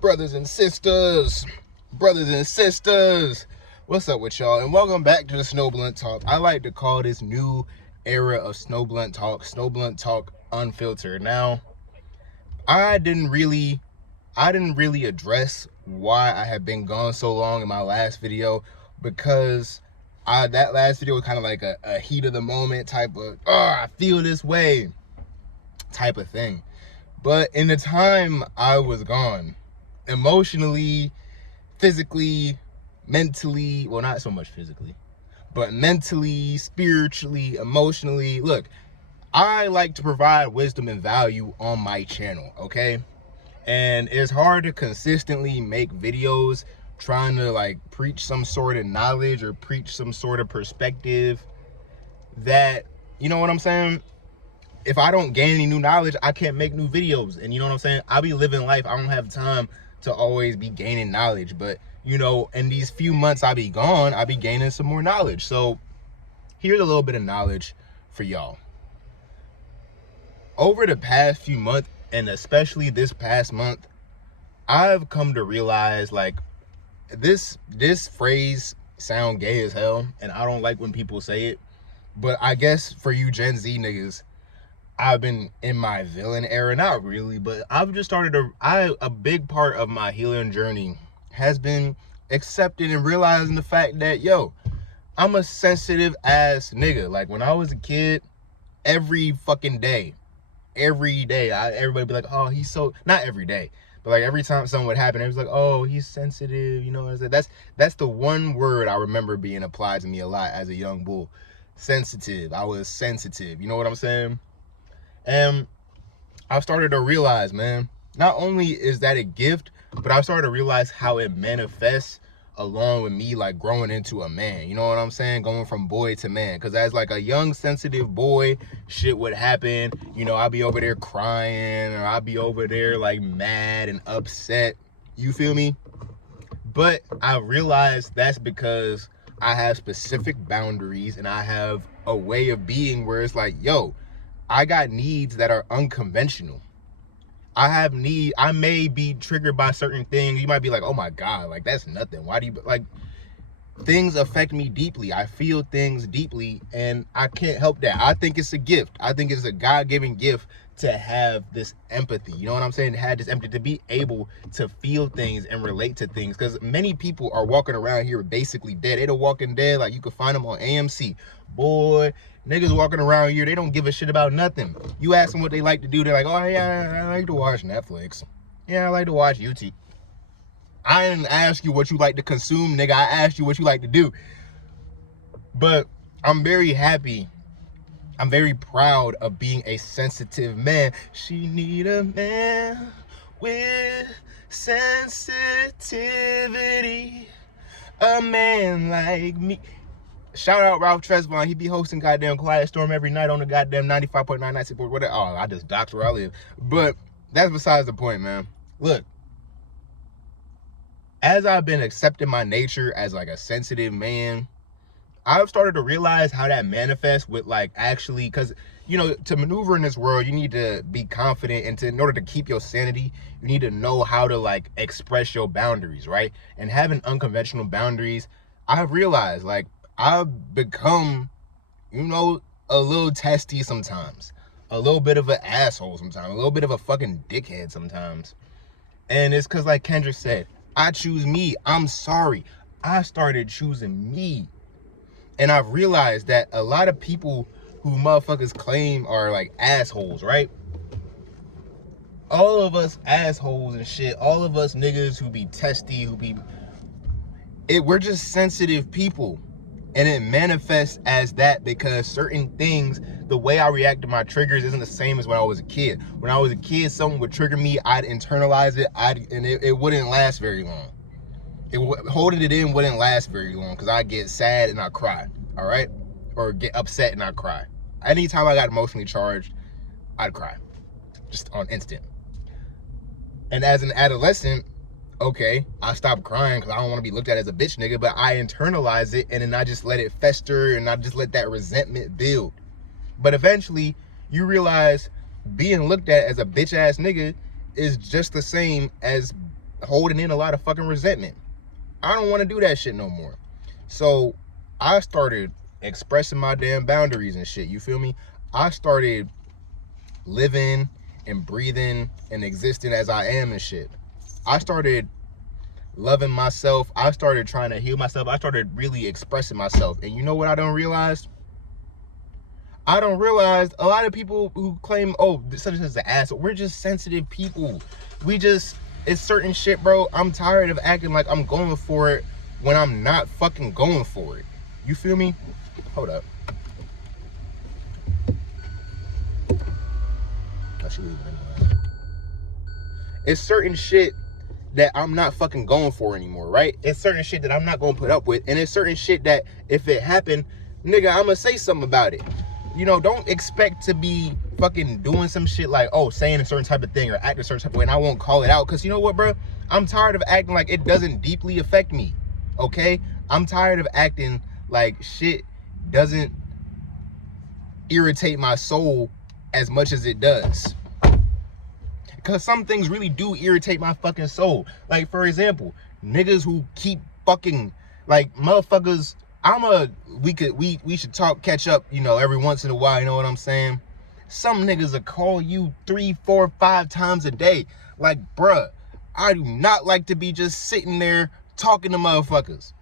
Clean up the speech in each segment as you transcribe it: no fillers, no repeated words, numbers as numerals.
brothers and sisters, what's up with y'all? And welcome back to the Snow Blunt Talk. I like to call this new era of Snow Blunt Talk Unfiltered. Now, I didn't really address why I have been gone so long in my last video, because that last video was kind of like a heat of the moment type of, I feel this way type of thing. But in the time I was gone, emotionally, physically, mentally, well, not so much physically, but mentally, spiritually, emotionally, look, I like to provide wisdom and value on my channel, okay? And it's hard to consistently make videos trying to like preach some sort of knowledge or preach some sort of perspective that, you know what I'm saying? If I don't gain any new knowledge, I can't make new videos. And you know what I'm saying? I'll be living life. I don't have time to always be gaining knowledge. But, you know, in these few months I be gone, I be gaining some more knowledge. So here's a little bit of knowledge for y'all. Over the past few months, and especially this past month, I've come to realize, like, this phrase sound gay as hell, and I don't like when people say it. But I guess for you Gen Z niggas, I've been in my villain era, not really, but I've just started a big part of my healing journey has been accepting and realizing the fact that, yo, I'm a sensitive ass nigga. Like, when I was a kid, every fucking day, everybody be like, oh, he's so, not every day, but like every time something would happen, it was like, oh, he's sensitive, you know. That's the one word I remember being applied to me a lot as a young bull. Sensitive. I was sensitive, you know what I'm saying? And I've started to realize, man, not only is that a gift, but I've started to realize how it manifests along with me, like, growing into a man. You know what I'm saying? Going from boy to man. Because as like a young sensitive boy, shit would happen. You know, I'll be over there crying, or I'll be over there like mad and upset. You feel me? But I realized that's because I have specific boundaries, and I have a way of being where it's like, yo, I got needs that are unconventional. I may be triggered by certain things. You might be like, oh my God, like, that's nothing. Why do you, like, things affect me deeply. I feel things deeply, and I can't help that. I think it's a gift. I think it's a God-given gift to have this empathy. You know what I'm saying? To have this empathy, to be able to feel things and relate to things. Because many people are walking around here basically dead. They the Walking Dead. Like, you can find them on AMC. Boy, niggas walking around here, they don't give a shit about nothing. You ask them what they like to do, they're like, oh yeah, I like to watch Netflix. Yeah, I like to watch YouTube. I didn't ask you what you like to consume, nigga. I asked you what you like to do. But I'm very happy. I'm very proud of being a sensitive man. She need a man with sensitivity. A man like me. Shout out Ralph Tresvant. He be hosting goddamn Quiet Storm every night on the goddamn 95.9 night support. Whatever. Oh, I just doxed where I live. But that's besides the point, man. Look, as I've been accepting my nature as like a sensitive man, I've started to realize how that manifests with, like, actually, because, you know, to maneuver in this world, you need to be confident, and in order to keep your sanity, you need to know how to, like, express your boundaries, right? And having unconventional boundaries, I've realized, like, I've become, you know, a little testy sometimes, a little bit of an asshole sometimes, a little bit of a fucking dickhead sometimes. And it's because, like Kendrick said, I choose me. I'm sorry. I started choosing me. And I've realized that a lot of people who motherfuckers claim are like assholes, right? All of us assholes and shit, all of us niggas who be testy, we're just sensitive people. And it manifests as that because certain things, the way I react to my triggers isn't the same as when I was a kid. When I was a kid, something would trigger me, I'd internalize it, and it wouldn't last very long. Holding it in wouldn't last very long because I get sad and I cry, all right? Or get upset and I cry. Anytime I got emotionally charged, I'd cry, just on instant. And as an adolescent, okay, I stopped crying because I don't want to be looked at as a bitch nigga, but I internalize it, and then I just let it fester, and I just let that resentment build. But eventually, you realize being looked at as a bitch ass nigga is just the same as holding in a lot of fucking resentment. I don't want to do that shit no more. So I started expressing my damn boundaries and shit. You feel me? I started living and breathing and existing as I am and shit. I started loving myself. I started trying to heal myself. I started really expressing myself. And you know what I don't realize? I don't realize a lot of people who claim, oh, such as an asshole, we're just sensitive people. It's certain shit, bro. I'm tired of acting like I'm going for it when I'm not fucking going for it. You feel me? Hold up. I should leave it anyway. It's certain shit that I'm not fucking going for anymore, right? It's certain shit that I'm not gonna put up with, and it's certain shit that if it happened, nigga, I'ma say something about it. You know, don't expect to be fucking doing some shit like, oh, saying a certain type of thing or acting a certain type of way, and I won't call it out, because you know what, bro? I'm tired of acting like it doesn't deeply affect me, okay? I'm tired of acting like shit doesn't irritate my soul as much as it does. Because some things really do irritate my fucking soul. Like, for example, niggas who keep fucking, like, motherfuckers, we should talk, catch up, you know, every once in a while, you know what I'm saying? Some niggas will call you 3, 4, 5 times a day. Like, bruh, I do not like to be just sitting there talking to motherfuckers.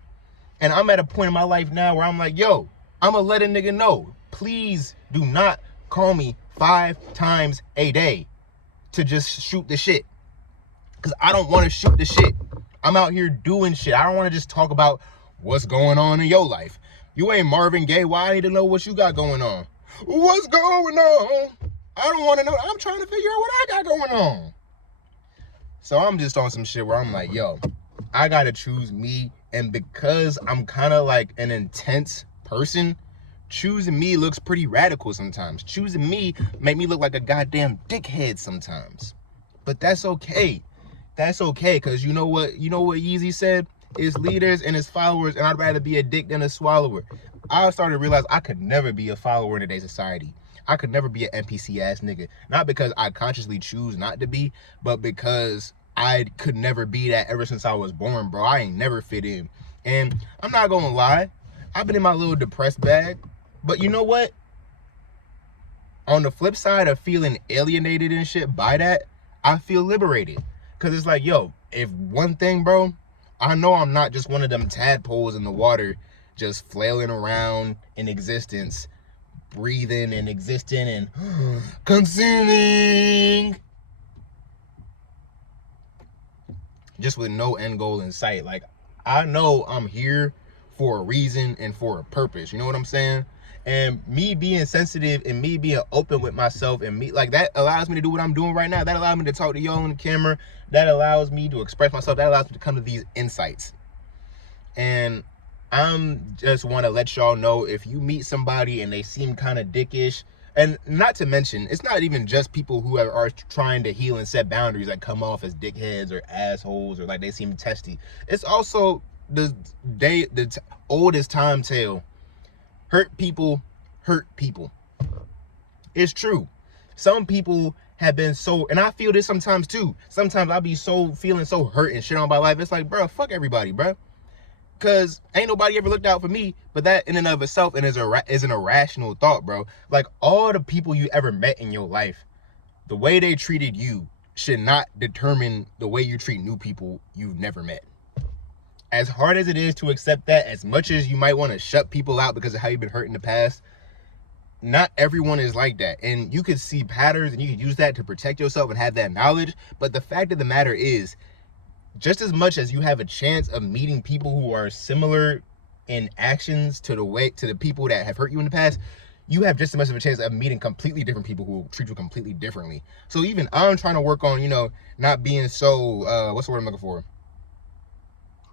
And I'm at a point in my life now where I'm like, yo, I'm gonna let a nigga know, please do not call me 5 times a day to just shoot the shit. Because I don't want to shoot the shit. I'm out here doing shit. I don't want to just talk about what's going on in your life. You ain't Marvin Gaye. Why I need to know what you got going on? What's going on? I don't want to know. I'm trying to figure out what I got going on. So I'm just on some shit where I'm like, yo, I got to choose me. And because I'm kind of like an intense person, choosing me looks pretty radical sometimes. Choosing me make me look like a goddamn dickhead sometimes. But that's okay. That's okay, because you know what Yeezy said? His leaders and his followers, and I'd rather be a dick than a swallower. I started to realize I could never be a follower in today's society. I could never be an NPC ass nigga. Not because I consciously choose not to be, but because I could never be that ever since I was born, bro. I ain't never fit in. And I'm not gonna lie, I've been in my little depressed bag. But you know what? On the flip side of feeling alienated and shit by that, I feel liberated. Because it's like, yo, if one thing, bro, I know I'm not just one of them tadpoles in the water just flailing around in existence, breathing and existing and consuming. Just with no end goal in sight. Like, I know I'm here for a reason and for a purpose. You know what I'm saying? And me being sensitive and me being open with myself and me, like, that allows me to do what I'm doing right now. That allows me to talk to y'all on the camera. That allows me to express myself. That allows me to come to these insights. And I'm just want to let y'all know, if you meet somebody and they seem kind of dickish, and not to mention, it's not even just people who are trying to heal and set boundaries that come off as dickheads or assholes or like they seem testy. It's also the oldest time tale. Hurt people hurt people. It's true. Some people have been so, and I feel this sometimes too. Sometimes I'll be feeling so hurt and shit on my life. It's like, bro, fuck everybody, bro. Because ain't nobody ever looked out for me. But that in and of itself is an irrational thought, bro. Like, all the people you ever met in your life, the way they treated you should not determine the way you treat new people you've never met. As hard as it is to accept that, as much as you might want to shut people out because of how you've been hurt in the past, not everyone is like that. And you could see patterns and you could use that to protect yourself and have that knowledge. But the fact of the matter is, just as much as you have a chance of meeting people who are similar in actions to the people that have hurt you in the past, you have just as much of a chance of meeting completely different people who will treat you completely differently. So even I'm trying to work on, you know, not being so, what's the word I'm looking for?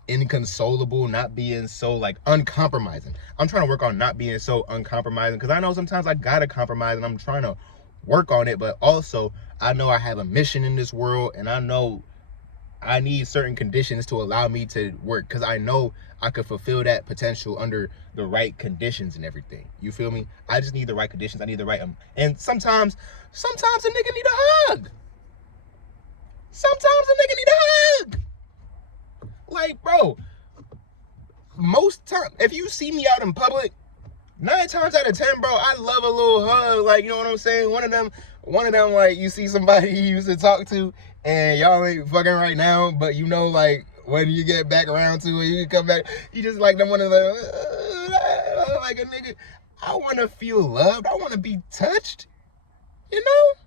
Inconsolable, not being so like uncompromising. I'm trying to work on not being so uncompromising, because I know sometimes I gotta compromise and I'm trying to work on it. But also I know I have a mission in this world, and I know I need certain conditions to allow me to work, because I know I could fulfill that potential under the right conditions and everything. You feel me? I just need the right conditions. I need the right and sometimes a nigga need a hug. Sometimes a nigga need a hug. bro, most time, if you see me out in public, 9 times out of 10, bro, I love a little hug. Like, you know what I'm saying? One of them, like, you see somebody you used to talk to, and y'all ain't fucking right now, but you know, like, when you get back around to it, you can come back, you just like them one of the, like a nigga. I want to feel loved. I want to be touched, you know?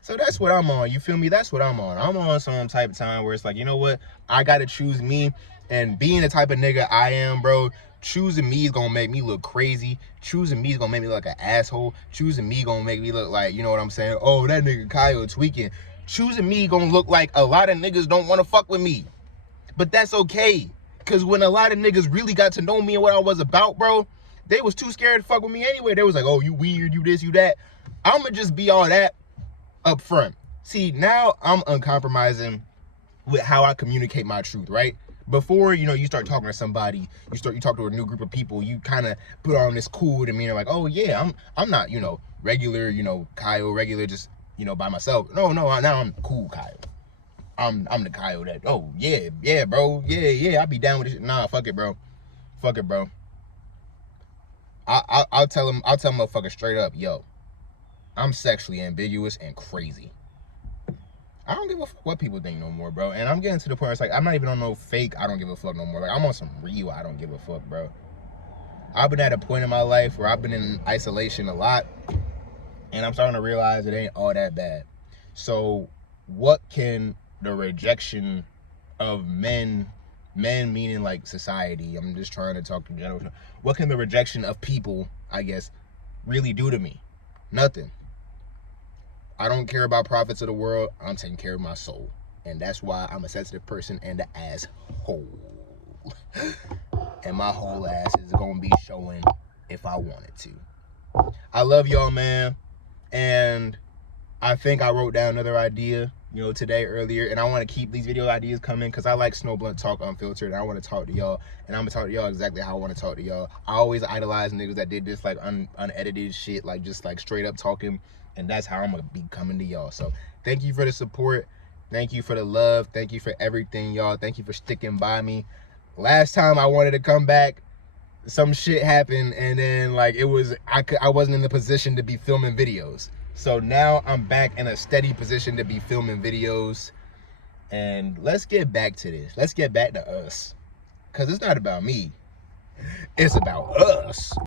So that's what I'm on. You feel me? That's what I'm on. I'm on some type of time where it's like, you know what? I got to choose me. And being the type of nigga I am, bro, choosing me is going to make me look crazy. Choosing me is going to make me look like an asshole. Choosing me going to make me look like, you know what I'm saying? Oh, that nigga Kyle tweaking. Choosing me going to look like a lot of niggas don't want to fuck with me. But that's okay. Because when a lot of niggas really got to know me and what I was about, bro, they was too scared to fuck with me anyway. They was like, oh, you weird, you this, you that. I'm going to just be all that up front. See, now I'm uncompromising with how I communicate my truth, right? Before, you know, you start talking to somebody, you talk to a new group of people, you kind of put on this cool demeanor, like, oh yeah, I'm not, you know, regular, you know, Kyle, regular, just, you know, by myself. No, now I'm cool Kyle. I'm the Kyle that, oh yeah, bro, yeah, I be down with this shit. Nah, fuck it, bro. I'll tell motherfucker straight up, yo, I'm sexually ambiguous and crazy. I don't give a fuck what people think no more, bro. And I'm getting to the point where it's like, I'm not even on no fake I don't give a fuck no more. Like, I'm on some real I don't give a fuck, bro. I've been at a point in my life where I've been in isolation a lot, and I'm starting to realize it ain't all that bad. So what can the rejection of men meaning like society, I'm just trying to talk in general, what can the rejection of people, I guess, really do to me? Nothing. I don't care about profits of the world. I'm taking care of my soul. And that's why I'm a sensitive person and an asshole. And my whole ass is going to be showing if I wanted to. I love y'all, man. And I think I wrote down another idea, you know, earlier. And I want to keep these video ideas coming because I like Snow Blunt Talk Unfiltered. And I want to talk to y'all. And I'm going to talk to y'all exactly how I want to talk to y'all. I always idolize niggas that did this, like, unedited shit, like, just, like, straight up talking. And that's how I'm going to be coming to y'all. So thank you for the support. Thank you for the love. Thank you for everything, y'all. Thank you for sticking by me. Last time I wanted to come back, some shit happened. And then, like, I wasn't in the position to be filming videos. So now I'm back in a steady position to be filming videos. And let's get back to this. Let's get back to us. Because it's not about me. It's about us.